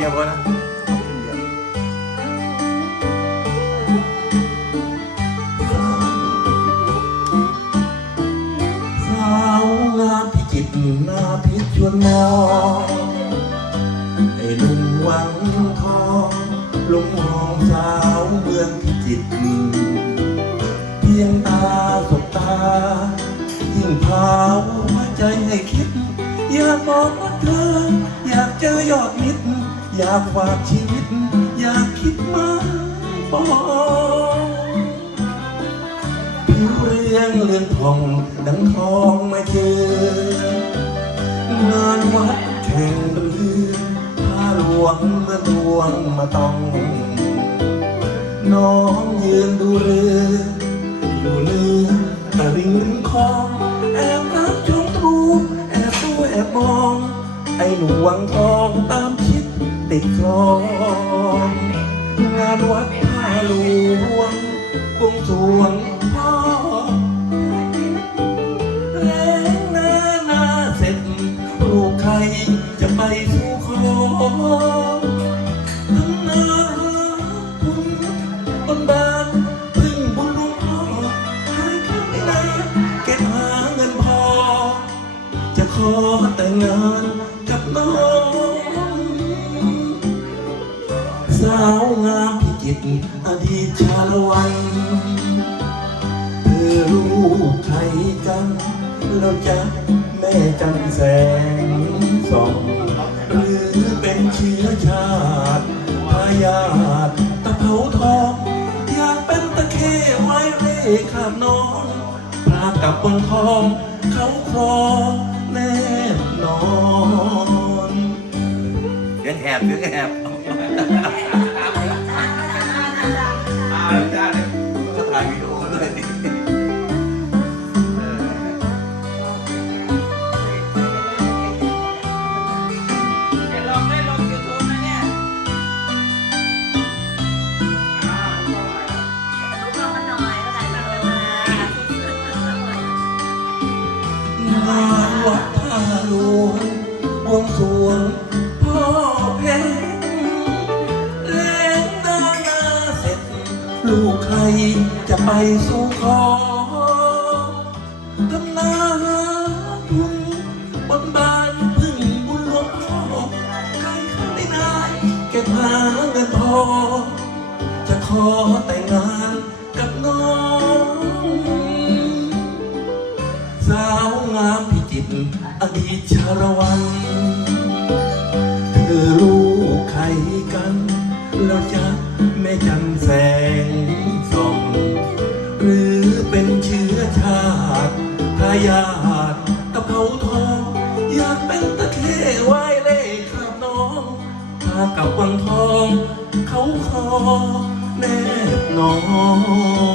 เดียวพอนะสาวงามพิจิตรหน้าพิชวนมองไอ้หนุ่มหวังทองลงมองสาวเมืองพิจิตรเพียงตาสบตา ยิ่งพาหัวใจให้คิด อยากบอกว่าเธออยากเจอยอดมิตร อยากฝากชีวิต อยากคิดมาบอกผิวเรียงเรือนทอง ดังทองมาเจองานวัดแข่งเรือผ้าหลวงมื่อดวงมาต้อง น้องยืนดูเรืออยู่เนื้อตะริงริมคลองแอบรักชมตรูแอบดูแอบมอง ไอ้หนุ่มวังทองตาม ติดคลองงานวัดท่าหลวงกงสวงพ่อแรงหน้าหน้าเสร็จลูกใครจะไปสู่ขอทั้งนาคุณบนบานพึ่งบุญหลวงพ่อหายข้างในนาเก็บหาเงินพอ จะขอแต่งงาน สาวงามพิจิตอดีตชาละวัน เธอรู้ใครกันแล้วจะแม่จันแสงสอง หรือเป็นเชื้อชาติพายาทตะเภาทองอยากเป็นตะเข้ไว้เร่ข้ามน้องพากับบนทองเขาครองแน่นอนเสียงแหบเสียงแหบ งานวัดท่าหลวงบวงสรวงพ่อเพชรแรงหน้าหน้าเสร็จ ลูกใครจะไปสู่ขอทำนาหาทุนบนบานพึ่งบุญหลวงพ่อใครข้าได้นายเก็บหาเงินพอ จะขอแต่งงานกับน้อง จิตอดีตชาละวัน เธอรู้ใครกัน แล้วจะแม่จันแสงส่องหรือเป็นเชื้อชาติทายาทตะเภาทอง อยากเป็นตะเข้ไว้เล่ข้ามน้องพากับวังทอง เขาคอแน่นอน